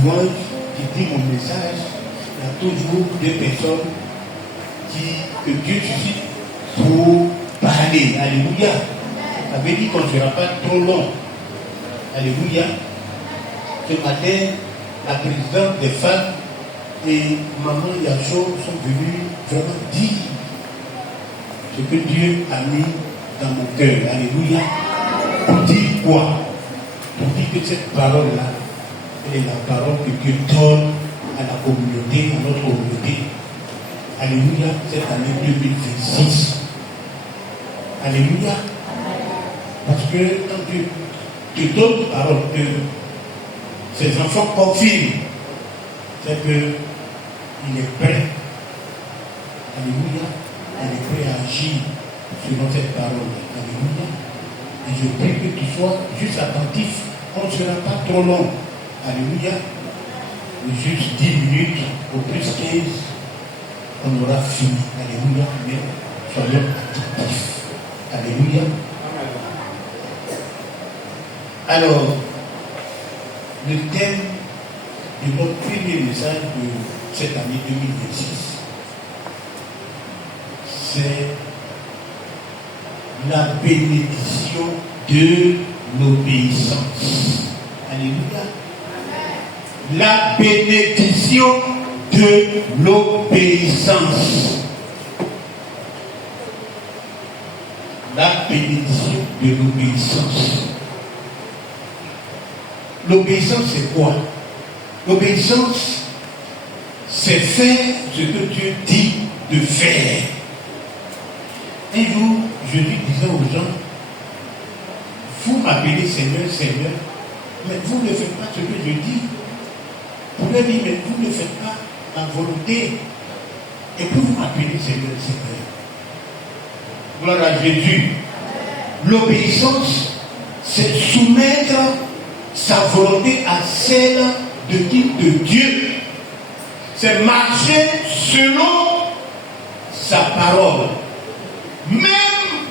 souvent, je dis mon message, il y a toujours des personnes que Dieu suscite pour parler. Alléluia. Ça veut dire qu'on ne sera pas trop long. Alléluia. Ce matin, la présidente des femmes et maman Yacho sont venus vraiment dire ce que Dieu a mis dans mon cœur. Alléluia. Pour dire quoi? Pour dire que cette parole-là, elle est la parole que Dieu donne à la communauté, à notre communauté. Alléluia, cette année 2026. Alléluia. Parce que quand Dieu te donne une parole que ses enfants confirment, c'est qu'il est prêt. Alléluia. Il est prêt à agir selon cette parole. Alléluia. Et je prie que tu sois juste attentif. On ne sera pas trop long. Alléluia. Juste 10 minutes, au plus 15, on aura fini. Alléluia. Mais soyons attentifs. Alléluia. Alors, le thème de notre premier message de cette année 2026, c'est la bénédiction de l'obéissance. Alléluia. La bénédiction de l'obéissance. La bénédiction de l'obéissance. L'obéissance, c'est quoi? L'obéissance, c'est faire ce que Dieu dit de faire. Un jour, je lui disais aux gens, vous m'appelez Seigneur, Seigneur, mais vous ne faites pas ce que je dis. Vous leur dites, mais vous ne faites pas ma volonté. Et puis vous m'appelez Seigneur, Seigneur. Gloire à Jésus. L'obéissance, c'est soumettre sa volonté à celle de qui? De Dieu. C'est marcher selon sa parole. Même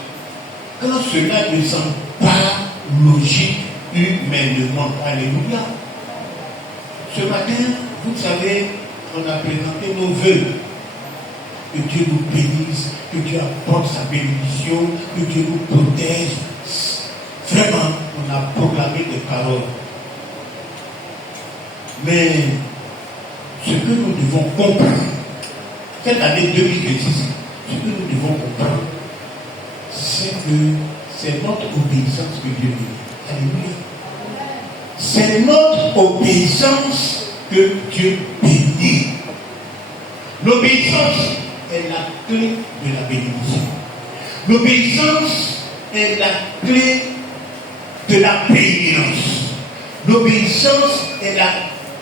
quand cela ne semble pas logique humainement. Alléluia. Ce matin, vous savez, on a présenté nos vœux. Que Dieu nous bénisse, que Dieu apporte sa bénédiction, que Dieu nous protège. Vraiment, on a proclamé des paroles. Mais ce que nous devons comprendre, cette année 2026, ce que nous devons comprendre, c'est que c'est notre obéissance que Dieu bénit. Alléluia. C'est notre obéissance que Dieu bénit. L'obéissance est la clé de la bénédiction. L'obéissance est la clé de la prééminence. L'obéissance est la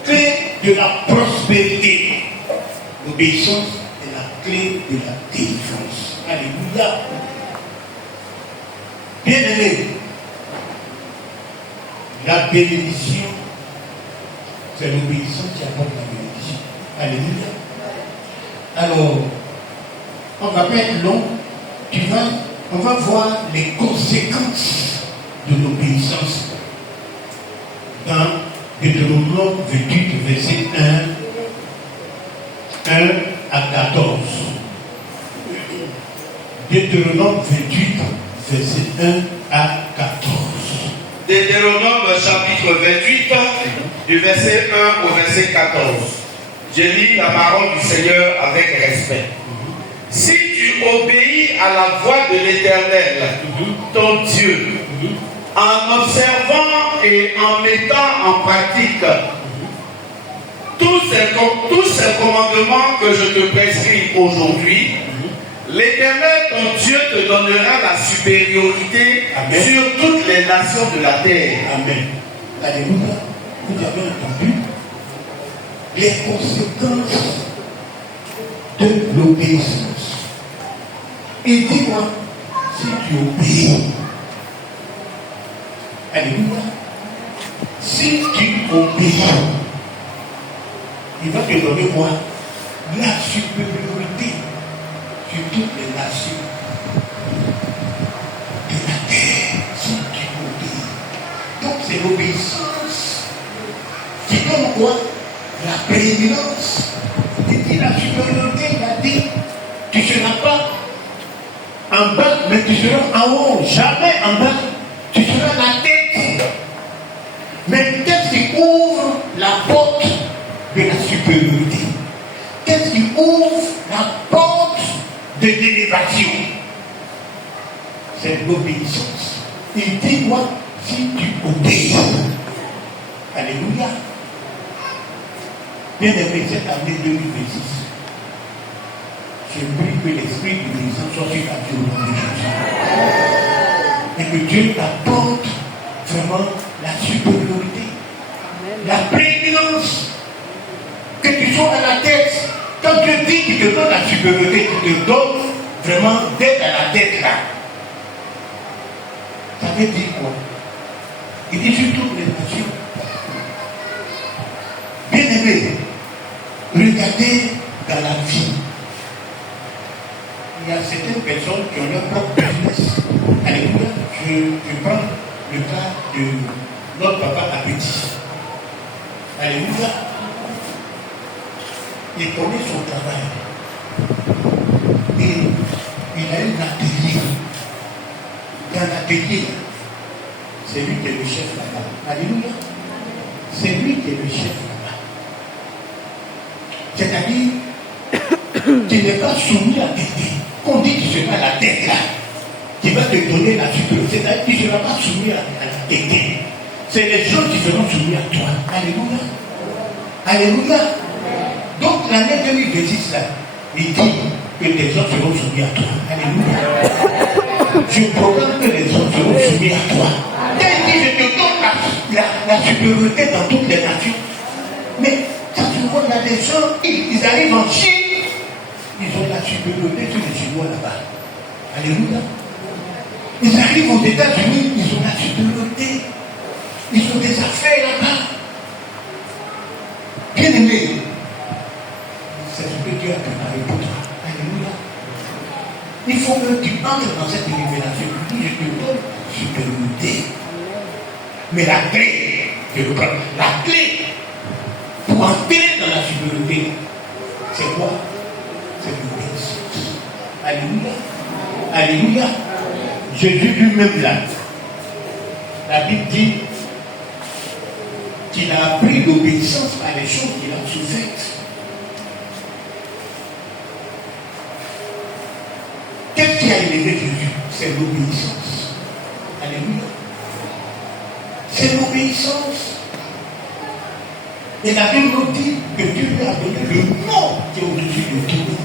clé de la prospérité. L'obéissance est la clé de la délivrance. Alléluia. Bien-aimés, la bénédiction, c'est l'obéissance qui apporte la bénédiction. Alléluia. Alors, on va pas être long. On va voir les conséquences de l'obéissance dans Deutéronome 28, verset 1 à 14. Deutéronome 28, verset 1 à 14. Deutéronome chapitre 28, du verset 1 au verset 14. Je lis la parole du Seigneur avec respect. Si tu obéis à la voix de l'Éternel, ton Dieu, en observant et en mettant en pratique tous ces commandements que je te prescris aujourd'hui, l'Éternel, ton Dieu, te donnera la supériorité sur toutes les nations de la terre. Amen. Alléluia. Vous avez entendu les conséquences de l'obéissance. Et dis-moi, si tu obéis, alléluia, si tu obéis, il va te donner quoi? La supériorité sur toutes les nations de la terre, si tu obéis. Donc c'est l'obéissance qui donne quoi? prééminence. Il dit la supériorité, il a dit, tu ne seras pas en bas, mais tu seras en haut, jamais en bas. Tu seras la tête. Mais qu'est-ce qui ouvre la porte de la supériorité? Qu'est-ce qui ouvre la porte de l'élévation? C'est l'obéissance. Il dit quoi? Si tu obéis. Alléluia. Bien aimé, cette année 2026, je prie que l'esprit d'obéissance soit sur la vie au nom de Jésus. Et que Dieu t'apporte vraiment la supériorité, la prééminence, que tu sois à la tête. Quand Dieu dit qu'il te donne la supériorité, qu'il te donne vraiment d'être à la tête là. Ça veut dire quoi? Il dit sur toutes les nations. Bien aimé, regardez dans la vie. Il y a certaines personnes qui ont leur propre business. Alléluia. Je prends le cas de notre papa Appétit. Alléluia. Il connaît son travail. Et il a un atelier. Dans l'atelier, c'est lui qui est le chef là-bas. Alléluia. C'est lui qui est le chef là-bas. C'est-à-dire, tu n'es pas soumis à quelqu'un. Qu'on dit que tu seras la tête là, qui va te donner la supériorité. C'est-à-dire que tu ne seras pas soumis à la tête. C'est les gens qui seront soumis à toi. Alléluia. Alléluia. Donc l'année 2026 là, il dit que les gens seront soumis à toi. Alléluia. Je proclame que les gens seront soumis à toi. Quand il dit je te donne la supériorité dans toutes les nations. Mais ça se voit, il y a des gens, ils arrivent en Chine, ils ont la supériorité sur les Chinois là-bas. Alléluia. Ils arrivent aux États-Unis, ils ont la supériorité. Ils ont des affaires là-bas. Bien aimé, c'est ce que Dieu a préparé pour toi. Alléluia. Il faut que tu entres dans cette révélation. Il dit, je te donne la supériorité. Mais la clé, je le prends, la clé pour entrer dans la supériorité, c'est quoi? C'est l'obéissance. Alléluia. Alléluia. Jésus lui-même là, la Bible dit qu'il a appris l'obéissance par les choses qu'il a souffert. Qu'est-ce qui a élevé Jésus? C'est l'obéissance. Alléluia. C'est l'obéissance. Et la Bible nous dit que Dieu lui a donné le nom qui est au-dessus de tout.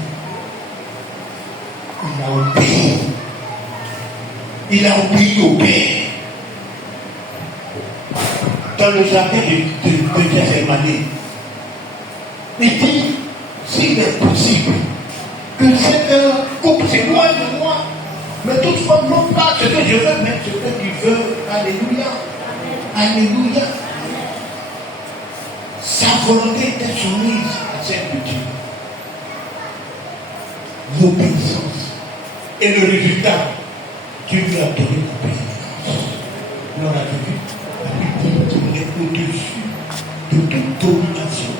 Il a obéi. Il a obéi au Père. Dans le jardin de Gethsémani, il dit, s'il est possible, que cette coupe s'éloigne de moi, mais toutefois, non pas ce que je veux, mais ce que tu veux. Alléluia. Alléluia. Sa volonté est soumise à celle de Dieu. L'obéissance. Et le résultat, Dieu lui a donné l'obéissance. On a vu, la Bible dit qu'il est au-dessus de toute domination,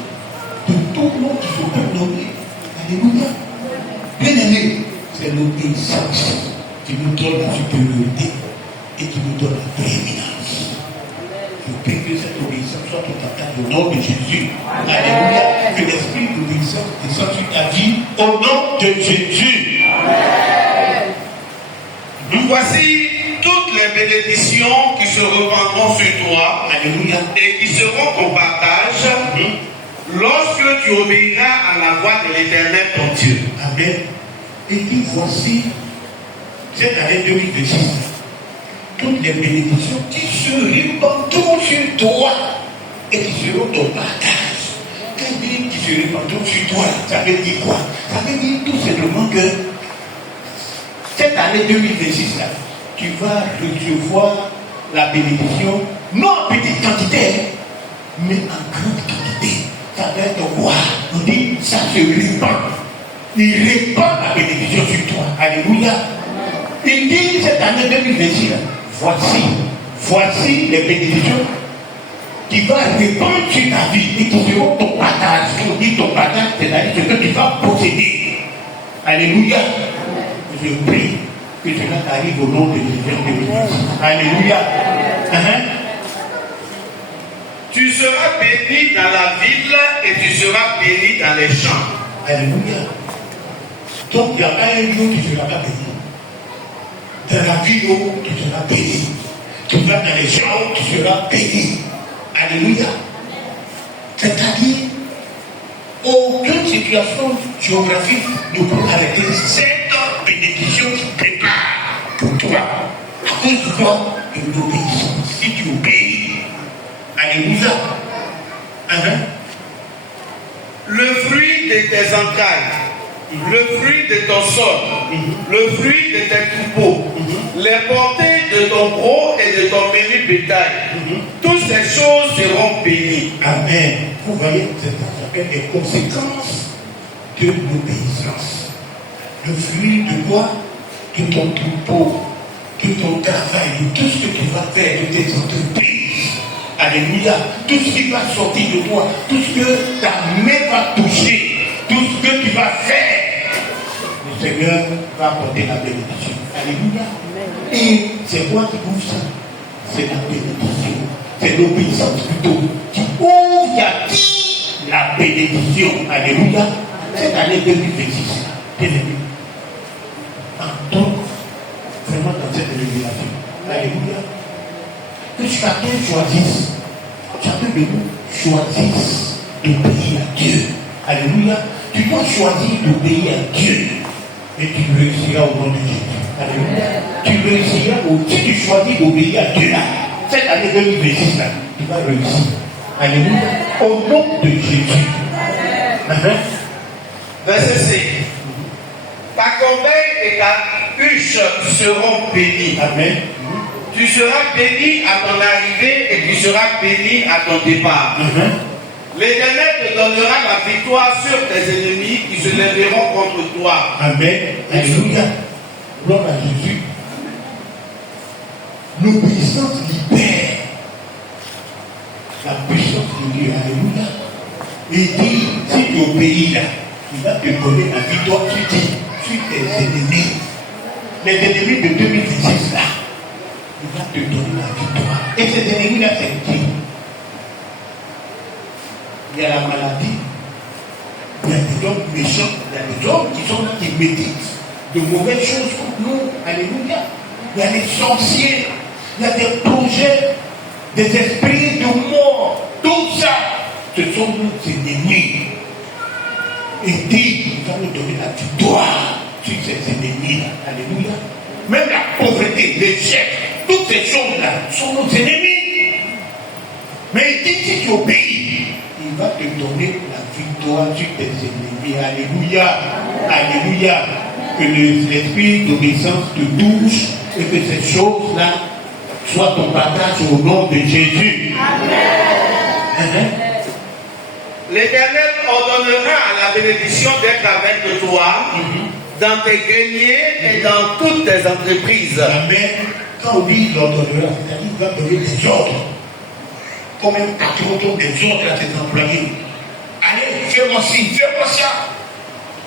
de tout nom qui se peut nommer. Alléluia. Bien aimé, c'est l'obéissance qui nous donne la supériorité et qui nous donne la prééminence. Je prie que cette obéissance soit tout en temps au nom de Jésus. Alléluia. Que l'esprit d'obéissance descende sur ta vie au nom de Jésus. Amen. Nous voici toutes les bénédictions qui se répandront sur toi. Alléluia. Et qui seront ton partage lorsque tu obéiras à la voix de l'Éternel ton Dieu. Amen. Et puis voici cette année 2026. Toutes les bénédictions qui se répandront sur toi et qui seront ton partage. Quand il dit qui se répandront sur toi, ça veut dire quoi? Ça veut dire tout simplement que cette année 2026 là, tu vas recevoir la bénédiction, non en petite quantité, mais en grande quantité. Ça va être quoi? On dit ça se répand. Il répand la bénédiction sur toi. Alléluia. Il dit cette année 2026 là, voici les bénédictions qui va répandre sur ta vie et qui sera ton partage. Quand on dit ton partage, c'est-à-dire ce que tu vas posséder. Alléluia. Je prie que cela t'arrive au nom de Jésus. Alléluia. Tu seras béni dans la ville et tu seras béni dans les champs. Alléluia. Donc il n'y a pas un jour qui ne sera pas béni. Dans la ville où tu seras béni. Tu vas dans les champs où tu seras béni. Alléluia. C'est-à-dire, aucune situation géographique ne peut arrêter cette bénédiction qui prépare pour toi. À cause de quoi? De l'obéissance. Si tu obéis, alléluia. Le fruit de tes entrailles, le fruit de ton sol, le fruit de tes troupeaux, les portées de ton gros et de ton menu bétail, toutes ces choses seront bénies. Amen. Vous voyez, ça s'appelle les conséquences de l'obéissance. Le fruit de quoi? De ton troupeau, de ton travail, de tout ce que tu vas faire, de tes entreprises. Alléluia. Tout ce qui va sortir de toi, tout ce que ta main va toucher, tout ce que tu vas faire, le Seigneur va apporter la bénédiction. Alléluia. Et c'est quoi qui ouvre ça? C'est la bénédiction. C'est l'obéissance plutôt qui ouvre, qui attire la bénédiction. Alléluia. Cette année 2026, bien aimé, entre vraiment dans cette révélation. Alléluia. Que chacun choisisse, chacun de nous choisisse d'obéir à Dieu. Alléluia. Tu dois choisir d'obéir à Dieu. Et tu réussiras au nom de Jésus. Alléluia. Tu réussiras si tu choisis d'obéir à Dieu. Cette année 2026, là, tu vas réussir. Alléluia. Au nom de Jésus. Verset 5. Ta corbeille et ta huche seront bénies. Amen. Tu seras béni à ton arrivée et tu seras béni à ton départ. L'Éternel te donnera la victoire sur tes ennemis qui se lèveront contre toi. Amen. Alléluia. Gloire à Jésus. L'obéissance libère. La puissance de Dieu. Alléluia. Et dit, si tu obéis là, il va te donner la victoire sur tes ennemis. Les ennemis de 2026 là, il va te donner la victoire. Et ces ennemis là, c'est qui? Il y a la maladie, il y a des hommes méchants, il y a des hommes qui sont là, qui méditent de mauvaises choses contre nous. Alléluia. Il y a des sorciers, il y a des projets, des esprits de mort. Tout ça, ce sont nos ennemis. Et dit, il va nous donner la victoire sur ces ennemis. Alléluia. Même la pauvreté, l'échec, toutes ces choses-là sont nos ennemis. Mais il dit, si tu obéis, il va te donner la victoire sur tes ennemis. Alléluia. Alléluia. Que l'esprit d'obéissance te touche et que ces choses-là soient ton partage au nom de Jésus. Amen. L'Éternel ordonnera la bénédiction d'être avec toi dans tes greniers et dans toutes tes entreprises. Amen. Quand on dit l'ordonnera, c'est-à-dire qu'il va donner des ordres. Comme un patron donne des ordres à ses employés. Allez, fais-moi ci, fais-moi ça.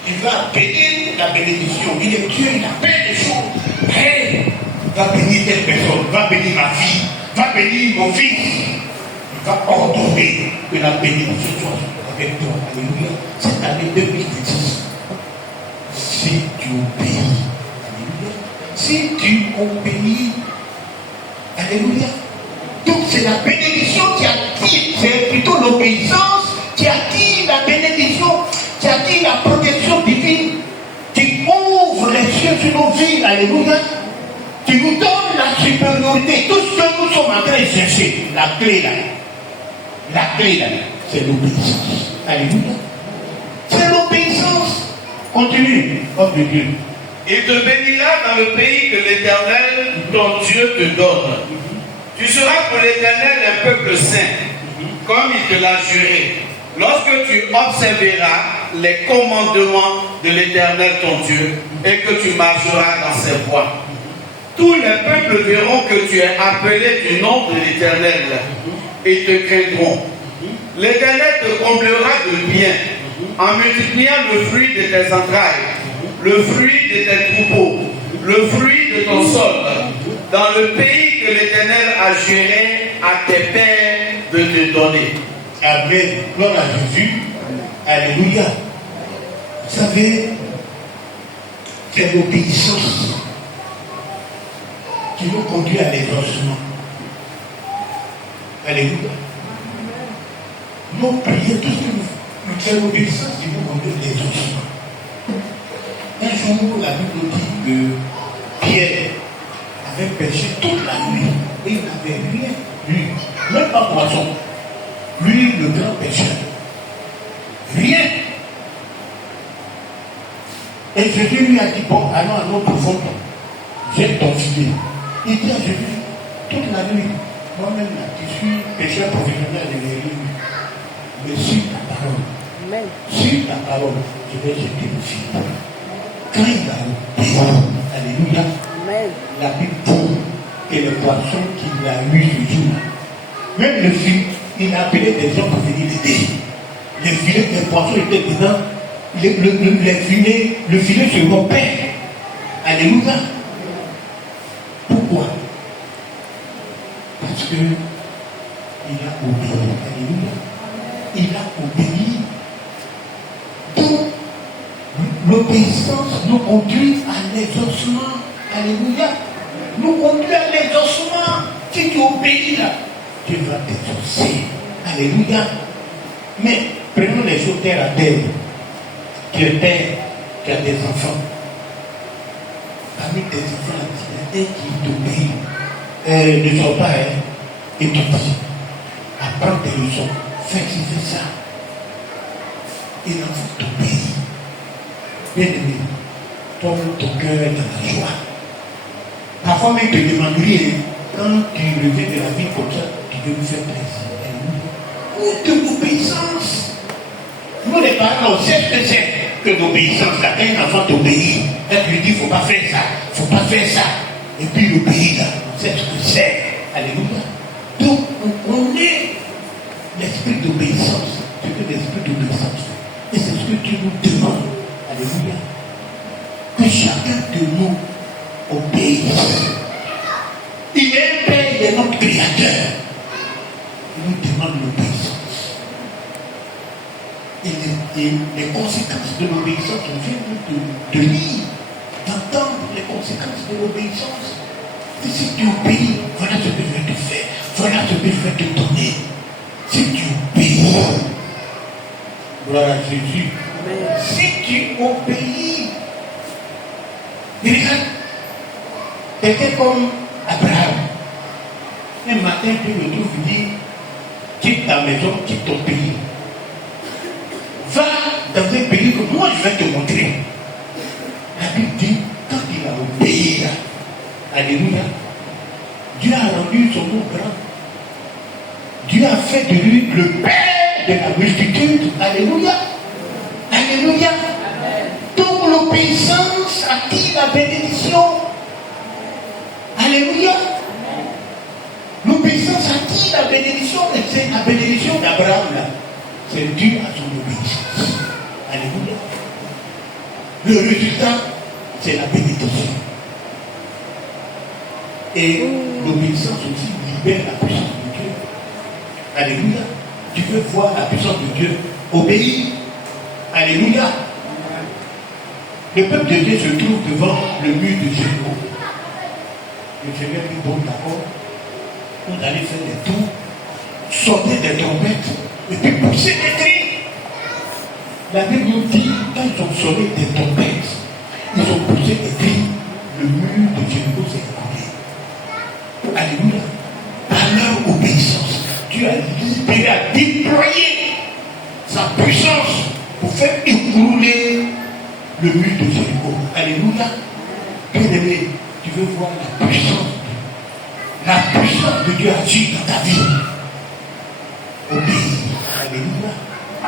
Il va bénir la bénédiction. Il est Dieu, il a plein de choses. Hey, va bénir telle personne, va bénir ma fille, va bénir mon fils. Il va ordonner que la bénédiction soit avec toi. Alléluia. Cette année 2026, si tu obéis, alléluia. Si tu obéis, alléluia. Donc c'est la bénédiction qui attire, c'est plutôt l'obéissance qui attire la bénédiction, qui attire la protection divine, qui ouvre les cieux sur nos vies, alléluia, qui nous donne la supériorité. Tout ce que nous sommes en train de chercher, la clé là, c'est l'obéissance. Alléluia. C'est l'obéissance. Continue, homme de Dieu. Il te bénira dans le pays que l'Éternel, ton Dieu, te donne. Tu seras pour l'Éternel un peuple saint, comme il te l'a juré. Lorsque tu observeras les commandements de l'Éternel ton Dieu et que tu marcheras dans ses voies, tous les peuples verront que tu es appelé du nom de l'Éternel et te craindront. L'Éternel te comblera de bien en multipliant le fruit de tes entrailles, le fruit de tes troupeaux, le fruit de ton sol, dans le pays que l'Éternel a juré à tes pères de te donner. Amen. Gloire à Jésus. Alléluia. Vous savez, c'est l'obéissance qui nous conduit à l'exaucement. Alléluia. Nos prières, tout ce que nous faisons, l'obéissance qui nous conduit à l'exaucement. Un jour, la Bible dit que Pierre avait péché toute la nuit et il n'avait rien lu, même pas poisson. Lui, le grand pécheur. Rien. Et Jésus lui a dit, bon, allons à notre fond, jette ton filet. Il dit à Jésus, toute la nuit, moi-même là, je suis pécheur professionnel de l'église. Mais sur ta parole, sur ta parole, je vais jeter le filet. Quand il a obéi, alléluia, la Bible dit que les poissons qu'il a eu ce jour-là, même le filet, il a appelé des gens pour venir l'aider. Les filets des poissons étaient dedans. Le filet se rompait. Alléluia. Pourquoi? Parce que il a obéi. Alléluia. Il a obéi. Donc, l'obéissance nous conduit à l'exaucement. Alléluia. Nous conduit à l'exaucement. Si tu obéis là, tu vas t'exaucer. Alléluia. Mais prenons les choses terre à terre. Tu es père, tu as des enfants. Parmi tes enfants, il y a un qui t'obéit. Ne sors pas, et te dit, apprends tes leçons, fais ci, fais ça. Et l'enfant t'obéit. Bien aimé, ton cœur est dans la joie. Parfois même te demande rien. Quand tu reviens de la vie comme ça, tu veux lui faire plaisir. De l'obéissance. Nous les parents, on sait ce que c'est que l'obéissance. Là, quand un enfant t'obéit, là tu lui dis, il ne faut pas faire ça, il ne faut pas faire ça. Et puis il obéit là, on sait ce que c'est. Alléluia. Donc on connaît l'esprit d'obéissance. C'est que l'esprit d'obéissance. Et c'est ce que Dieu nous demande. Alléluia. Que chacun de nous obéisse. Il est un Père, il est notre Créateur. Il nous demande l'obéissance. Et les conséquences de l'obéissance, on vient de lire, d'entendre les conséquences de l'obéissance. Et si tu obéis, voilà ce que je vais te faire, voilà ce que je vais te donner. Si tu obéis, gloire à Jésus. Amen. Si tu obéis, regarde, quelqu'un comme Abraham, un matin, Dieu me trouve dit, quitte ta maison, quitte ton pays. Va dans un pays que moi je vais te montrer. La Bible dit, quand il a obéi là, alléluia, Dieu a rendu son nom grand. Dieu a fait de lui le père de la multitude. Alléluia. Alléluia. Donc l'obéissance attire la bénédiction. Alléluia. L'obéissance attire la bénédiction. Et c'est la bénédiction d'Abraham là. C'est dû à son obéissance. Alléluia. Le résultat, c'est la bénédiction. Et l'obéissance aussi libère la puissance de Dieu. Alléluia. Tu veux voir la puissance de Dieu. Obéis. Alléluia. Le peuple de Dieu se trouve devant le mur de Jéricho. Le Seigneur dit, bon d'accord, vous allez faire des tours, sortez des trompettes, et puis poussez des cris. La Bible nous dit, quand ils ont sonné des trompettes, ils ont poussé des cris, le mur de Jéricho s'est écoulé. Alléluia. Par leur obéissance, Dieu a libéré, a déployé sa puissance pour faire écrouler le mur de Jéricho. Alléluia. Bien-aimé, tu veux voir la puissance de Dieu agir dans ta vie. Obéis. Alléluia.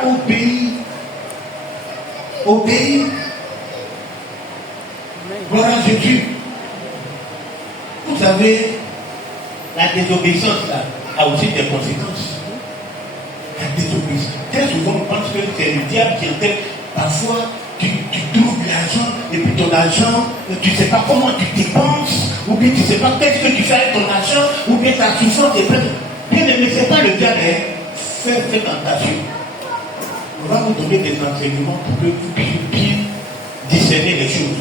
Obéis. Obéis. Gloire à Jésus. Vous savez, la désobéissance là, a aussi des conséquences. la désobéissance. Très souvent, on pense que c'est le diable qui entête. Parfois, tu trouves l'argent, et puis ton argent, tu ne sais pas comment tu dépenses, ou bien tu ne sais pas qu'est-ce que tu fais avec ton argent, ou bien ta souffrance est pleine. Bien aimé, ce n'est pas le diable, faites attention. On va vous donner des enseignements pour que vous puissiez bien discerner les choses.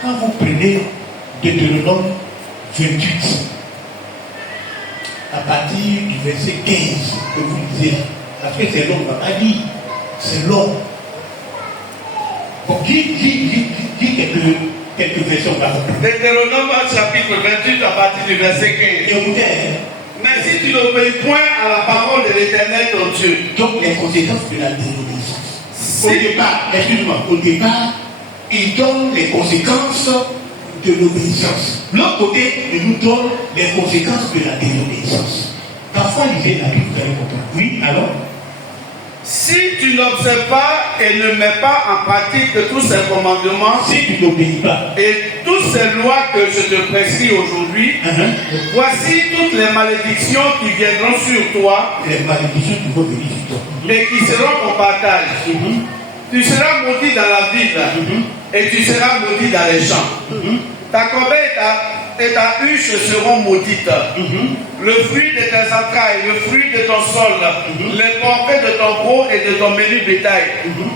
Quand vous prenez Deutéronome 28, à partir du verset 15 que vous lisez, parce que c'est l'homme, on va pas dire, c'est l'homme. Bon, dis quelques versions par exemple. Deutéronome chapitre 28 à partir du verset 15. Écoutez, mais si tu n'obéis point à la parole de l'Éternel ton Dieu, donc les conséquences de la désobéissance. Au départ, excuse-moi, au départ, il donne les conséquences de l'obéissance. L'autre côté, il nous donne les conséquences de la désobéissance. Parfois, lisez la Bible, vous allez comprendre. Oui, alors? Si tu n'observes pas et ne mets pas en pratique tous ces commandements, si tu n'obéis pas, et toutes ces lois que je te prescris aujourd'hui, voici toutes les malédictions qui viendront sur toi, les malédictions qui vont venir sur toi, et qui seront ton partage. Tu seras maudit dans la ville, et tu seras maudit dans les champs. Ta corbeille et ta huche seront maudites. Le fruit de tes entrailles, le fruit de ton sol, les portraits de ton gros et de ton menu bétail.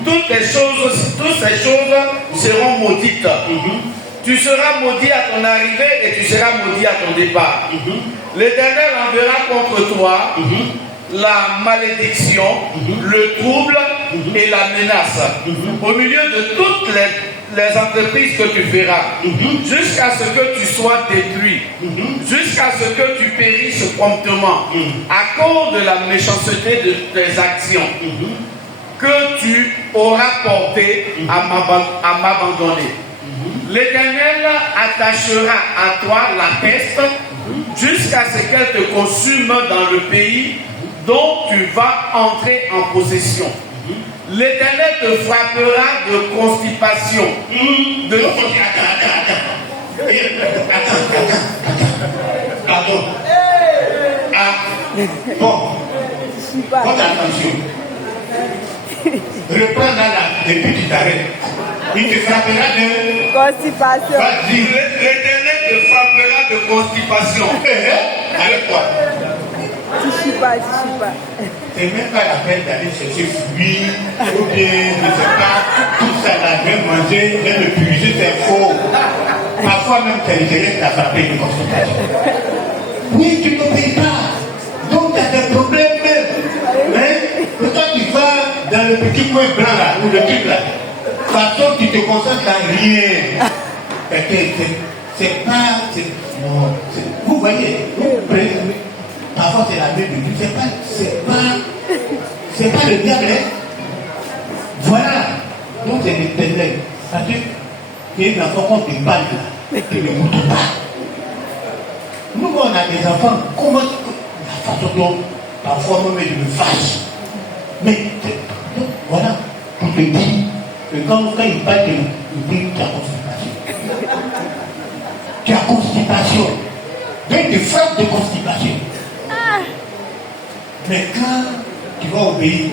Toutes ces choses seront maudites. Tu seras maudit à ton arrivée et tu seras maudit à ton départ. L'Éternel enverra contre toi la malédiction, le trouble et la menace au milieu de toutes les entreprises que tu feras, jusqu'à ce que tu sois détruit, jusqu'à ce que tu périsses promptement, à cause de la méchanceté de tes actions, que tu auras porté à m'abandonner. L'Éternel attachera à toi la peste, jusqu'à ce qu'elle te consume dans le pays dont tu vas entrer en possession. L'Éternel te frappera de constipation. Pardon. Bon. Votre attention. Reprends là les petites arrêts. Il te frappera de constipation. L'Éternel te frappera de constipation. Avec quoi? Tu suis pas. C'est même pas la peine d'aller chercher fruits, ou bien, je ne sais pas, tout ça là, je vais manger, je vais me purifier, c'est faux. Parfois même, tu as intérêt à frapper une constipation. Oui, tu n'obéis pas. Donc, tu as des problèmes même. Mais toi, tu vas dans le petit coin blanc là, ou le truc là. De toute façon, tu te concentres à rien. C'est pas. Non, vous voyez, parfois c'est la main de Dieu, c'est pas le diable, Voilà. Donc c'est l'Éternel. Parce que il y a une enfant qu'on te parle là, qui ne goûte pas. Nous, on a des enfants, comment la façon dont parfois moi je me fâche. Mais donc, voilà, pour te dire que quand il parle de l'oubli, tu as constipation. Tu as constipation. Donc des frappes de constipation. Mais quand tu vas obéir,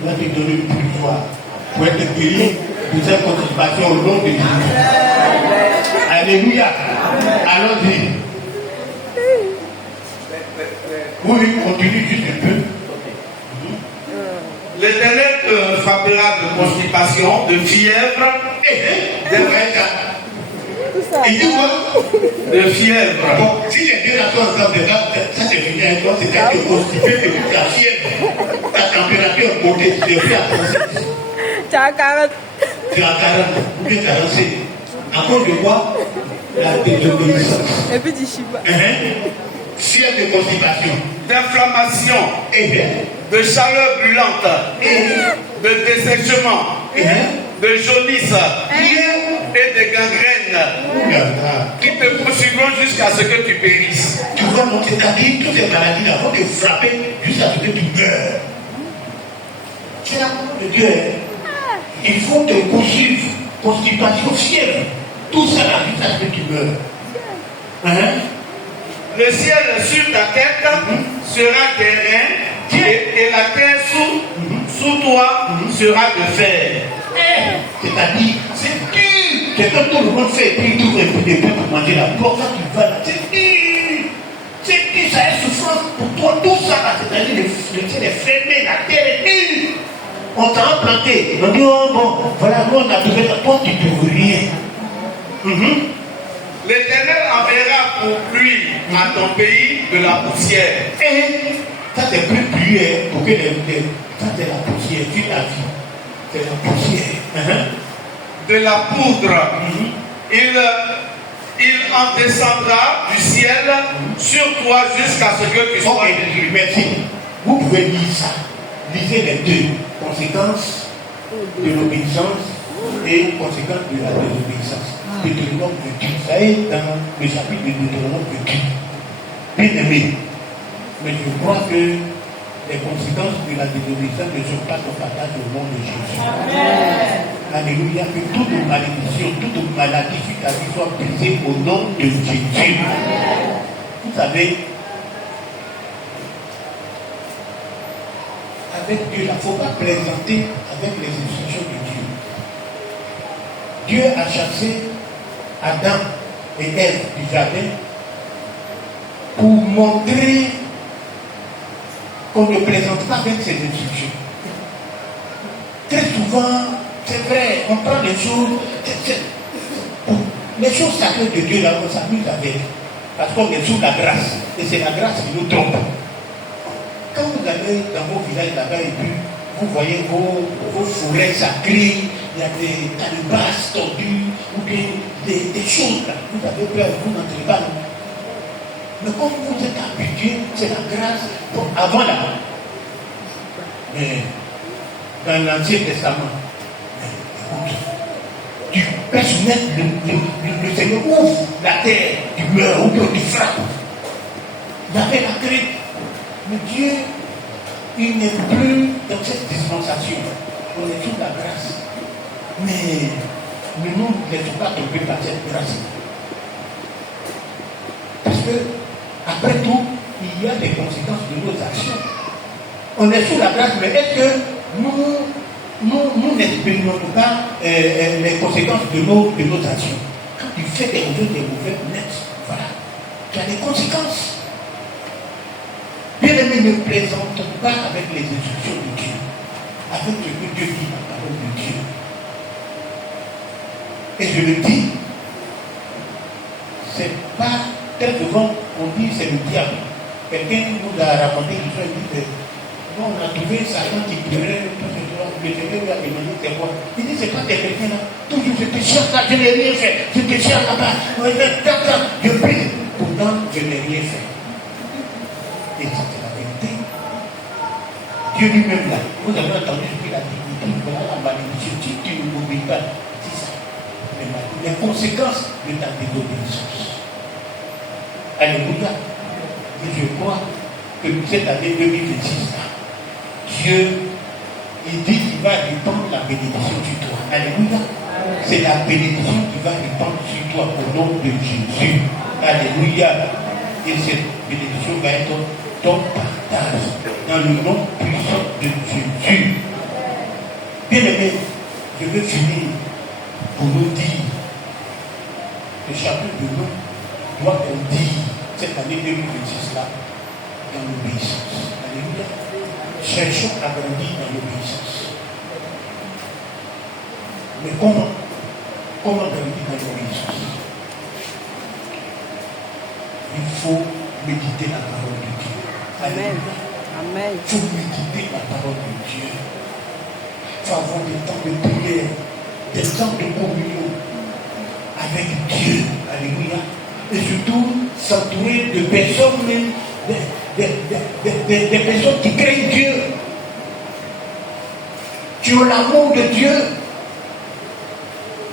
il va te donner le pouvoir pour être guéri de cette constipation au nom de Jésus. Alléluia. Allons-y. Oui, continue juste un peu. L'Éternel te frappera de constipation, de fièvre, de Et tu vois, de fièvre. Bon, si les deux là sont ensemble, ça c'est fini avec toi, c'est qu'à te constiper et que tu as fièvre. Ta température est montée, tu devrais à 37. Tu as 40. Tu as 40 ou bien 47. À cause de quoi? La désobéissance. Et puis tu suis pas. Fièvre de constipation. D'inflammation, de chaleur brûlante, de dessèchement, de jaunisse et de gangrène qui te poursuivront jusqu'à ce que tu périsses. Tu vois, donc c'est-à-dire toutes ces maladies-là vont te frapper jusqu'à ce que tu meurs. C'est la parole de Dieu. Il faut te poursuivre, constipation, fièvre. Tout ça là jusqu'à ce que tu meurs. Le ciel sur ta tête sera tes reins Et la terre sous toi sera de fer. C'est-à-dire, c'est dur. C'est comme tout le monde fait, puis il ouvre un peu de pain pour manger la porte. Là, tu vas là, c'est dur. C'est dur, ça est souffrance pour toi. Tout ça, là, c'est-à-dire le ciel est fermé, la terre est dure. On t'a implanté. On dit, oh bon, voilà, nous on a trouvé la porte, tu ne peux rien. L'Éternel enverra pour pluie à ton pays de la poussière. Et ça, c'est plus pluie pour que ça, c'est la poussière, tu l'as vu. C'est la poussière. De la poudre. Il en descendra du ciel sur toi jusqu'à ce que tu sois détruit. Merci. Vous pouvez lire ça. Lisez les deux. Conséquences de l'obéissance et conséquences de la désobéissance. Deutéronome 28. Ça est dans le chapitre de Deutéronome 28. Bien aimé. Mais je crois que les conséquences de la désobéissance ne sont pas au partage au nom de Jésus. Amen. Alléluia. Que toute malédiction, toute maladie sur ta vie soit brisée au nom de Jésus. Amen. Vous savez, avec Dieu, il ne faut pas plaisanter avec les instructions de Dieu. Dieu a chassé Adam et Ève du jardin pour montrer qu'on ne plaisante pas avec ses instructions. Très souvent, c'est vrai, on prend des choses, les choses sacrées de Dieu, là, on s'amuse avec. Parce qu'on est sous la grâce. Et c'est la grâce qui nous trompe. Quand vous allez dans vos villages là-bas et puis vous voyez vos forêts sacrées, il y a des calebasses tordues ou bien des choses là. Vous avez peur, vous n'entrez pas là. Mais comme vous êtes habitué, c'est la grâce. Bon, avant là, mais dans l'Ancien Testament, du personnel, le Seigneur ouvre la terre, du meurt ou du frappe. Il y avait la crainte. Mais Dieu, il n'est plus dans cette dispensation. On est sous la grâce. Mais nous ne laissons pas tomber par cette grâce. Parce que, après tout, il y a des conséquences de nos actions. On est sous la grâce, mais est-ce que nous n'expérimentons pas les conséquences de nos actions? Quand tu fais des mauvais net, voilà, tu as des conséquences. Bien-aimés, ne plaisante pas avec les instructions de Dieu, avec ce que Dieu dit, la parole de Dieu. Et je le dis, c'est pas, très souvent, on dit c'est le diable. Quelqu'un nous a raconté l'histoire, il dit que on a trouvé Satan qui pleurait, tout ce soir, le Seigneur lui a demandé c'est quoi. Il dit c'est pas des chrétiens là, toujours je te cherche là, je n'ai rien fait, je te cherche là-bas, je prie, pourtant je n'ai rien fait. Et ça, c'est la vérité. Dieu lui-même là, vous avez entendu ce qu'il a dit. Il dit, voilà la malédiction. Si tu ne m'obéis pas, c'est ça. Les conséquences de ta désobéissance. Alléluia. Et je crois que cette année 2026 là, Dieu, il dit qu'il va répandre la bénédiction sur toi. Alléluia. C'est la bénédiction qui va répandre sur toi au nom de Jésus. Alléluia. Et cette bénédiction va être ton partage dans le nom puissant de Jésus. Bien aimé, je veux finir pour nous dire que chacun de nous doit dire cette année 2026 là dans l'obéissance. Alléluia. Cherchons à grandir dans l'obéissance. Mais comment grandir dans l'obéissance? Il faut méditer la parole de Dieu. Amen. Amen. Il faut méditer la parole de Dieu. Il faut avoir des temps de prière, des temps de communion avec Dieu. Alléluia. Et surtout, s'entourer de personnes, même, des personnes qui craignent Dieu, qui ont l'amour de Dieu.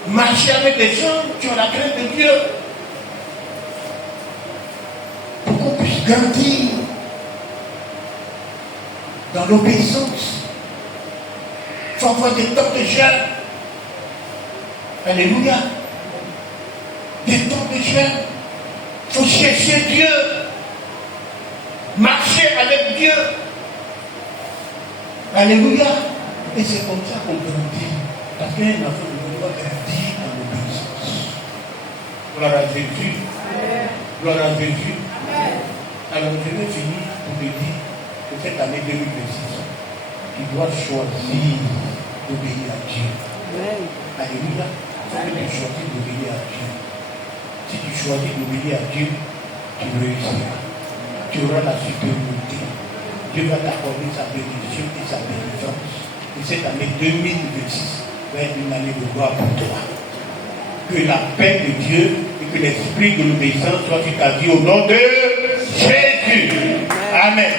Marcher avec des gens qui ont la crainte de Dieu. Pour qu'on puisse grandir dans l'obéissance. Il faut avoir des temps de jeûne. Alléluia. Des temps de jeûne. Il faut chercher Dieu. Marcher avec Dieu. Alléluia. Et c'est comme ça qu'on grandit. Parce qu'un enfant de Dieu doit grandir en obéissance. Gloire à Jésus. Gloire à Jésus. Alors je vais finir pour te dire que cette année 2026, tu dois choisir d'obéir à Dieu. Alléluia. Tu choisis d'obéir à Dieu. Si tu choisis d'obéir à Dieu, tu réussiras. Tu auras la supériorité. Dieu va t'accorder sa bénédiction et sa délivrance. Et cette année 2026 va être une année de gloire pour toi. Que la paix de Dieu et que l'esprit de l'obéissance soit sur ta vie au nom de Jésus. Amen.